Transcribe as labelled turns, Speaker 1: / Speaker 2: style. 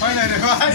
Speaker 1: হয় না রে ভাই